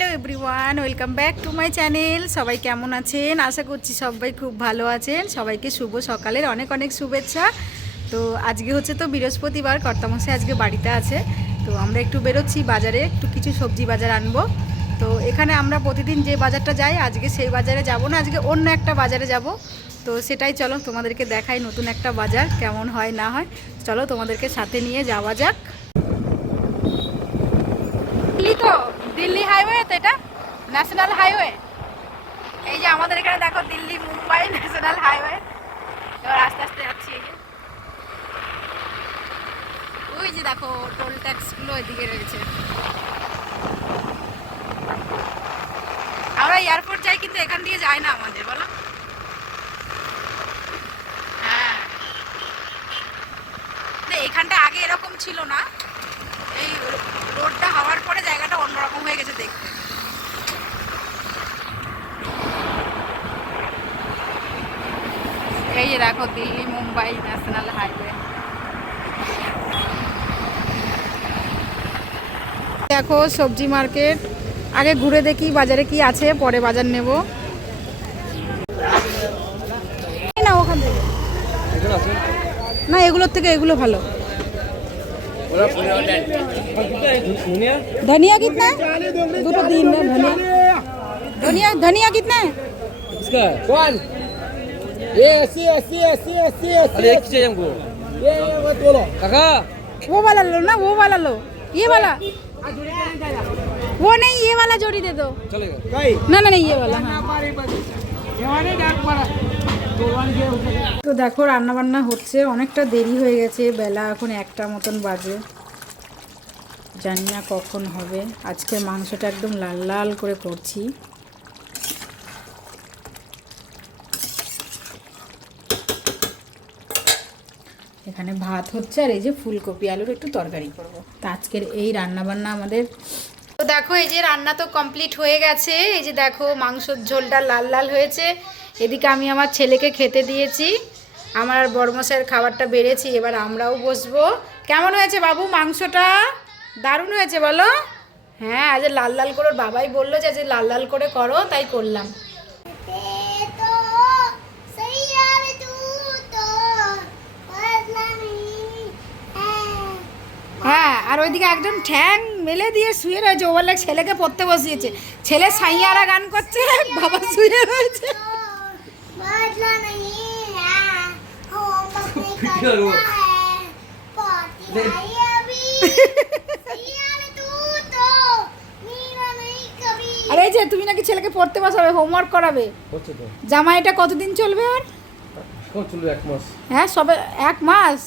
Hello everyone, welcome back to my channel. সবাই কেমন আছেন? আশা করছি সবাই খুব ভালো আছেন। সবাইকে শুভ সকালের অনেক অনেক শুভেচ্ছা। তো আজকে হচ্ছে তো বৃহস্পতিবার, কর্তামশাই আজকে বাড়িতে আছে। তো আমরা একটু বেরোচ্ছি বাজারে, একটু কিছু সবজি বাজার আনবো। তো এখানে আমরা প্রতিদিন যে বাজারটা যাই, আজকে সেই বাজারে যাব না, আজকে অন্য একটা বাজারে যাব। তো সেটাই চলো তোমাদেরকে দেখাই, নতুন একটা বাজার কেমন হয় না হয়। চলো তোমাদেরকে সাথে নিয়ে যাওয়া যাক। তো দিল্লি হাইওয়ে, তো এটা ন্যাশনাল হাইওয়ে। এই যে আমাদের এখানে দেখো দিল্লি মুম্বাই ন্যাশনাল হাইওয়ে। এবার আস্তে আস্তে যাচ্ছি। ওই যে দেখো টোল ট্যাক্সগুলো এদিকে রয়েছে। আমরা এয়ারপোর্ট যাই, কিন্তু এখান দিয়ে যায় না আমাদের, বলো। হ্যাঁ, এখানটা আগে এরকম ছিল না, এই রোডটা হওয়ার পরে জায়গাটা অন্যরকম হয়ে গেছে দেখতে। এই যে দেখো দিল্লি মুম্বাই ন্যাশনাল হাইওয়ে। দেখো সবজি মার্কেট, আগে ঘুরে দেখি বাজারে কি আছে, পরে বাজার নেব না। ওখান থেকে না, এগুলোর থেকে এগুলো ভালো। धनिया कितना है? दुটো दिन है धनिया। धनिया धनिया कितना है इसका? कौन? ये 80 अरे एक चाहिए हमको। ये मत बोलो काका। वो वाला लो ना, वो वाला लो, ये वाला। वो नहीं, ये वाला जोड़ी दे दो। चलेगा ना ना नहीं, ये वाला। তো দেখো রান্না বান্না হচ্ছে, অনেকটা দেরি হয়ে গেছে, বেলা এখন 1টা মতন বাজে। জানি না কখন হবে। আজকে মাংসটা একদম লাল লাল করে করছি। এখানে ভাত হচ্ছে, আর এই যে ফুলকপি আলুর একটু তরকারি করব। তো আজকের এই রান্না বান্না আমাদের। তো দেখো এই যে রান্না তো কমপ্লিট হয়ে গেছে। এই যে দেখো মাংসর ঝোলটা লাল লাল হয়েছে। এদিকে আমি আমার ছেলেকে খেতে দিয়েছি, আমার বড়মশাইয়ের খাবারটা বেড়েছি। এবার আমরাও বসবো। কেমন হয়েছে বাবু মাংসটা? দারুণ হয়েছে বলো। হ্যাঁ, আজ লাল লাল করে, বাবাই বললো যে আজ লাল লাল করে করো, তাই করলাম। হ্যাঁ, আর ওইদিকে একজন ঠ্যাং মেলে দিয়ে শুয়ে রয়েছে। ও বলে ছেলেকে পড়তে বসিয়েছে। ছেলে সাইয়ারা গান করছে, বাবা শুয়ে রয়েছে। আরে এই যে তুমি নাকি ছেলেকে পড়তে বসাবে, হোমওয়ার্ক করাবে। জামা এটা কতদিন চলবে আর? চলবে 1 মাস। হ্যাঁ, সবে 1 মাস,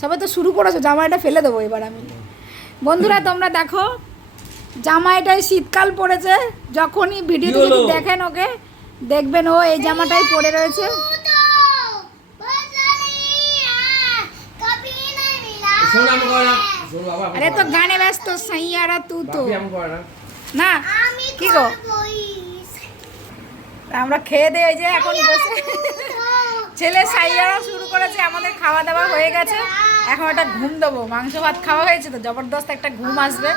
সবে তো শুরু করেছো। জামাইটা ফেলে দেবো এবার আমি। বন্ধুরা তোমরা দেখো, জামাইটাই শীতকাল পড়েছে। যখনই ভিডিওতে যদি দেখেন ওকে, দেখবেন ও এই জামাটাই পরে রয়েছে। আরে তো গানে ব্যস্ত সাইয়ারা তু তো না, কি গো? আমরা খেয়ে দিয়ে যে এখন বসে, ছেলে সাইয়ারা শুরু করেছে। আমাদের খাওয়া দাওয়া হয়ে গেছে, এখন একটা ঘুম দেবো। মাংস ভাত খাওয়া হয়েছে তো জবরদস্ত একটা ঘুম আসবে।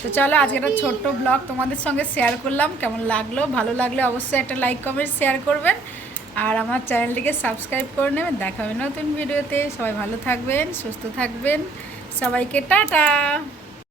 তো চলো আজকে একটা ছোট্ট ব্লগ তোমাদের সঙ্গে শেয়ার করলাম। কেমন লাগলো? ভালো লাগলে অবশ্যই একটা লাইক কমেন্ট শেয়ার করবেন, আর আমার চ্যানেলটিকে সাবস্ক্রাইব করে নেবেন। দেখা হবে নতুন ভিডিওতে। সবাই ভালো থাকবেন, সুস্থ থাকবেন। সবাইকে টাটা।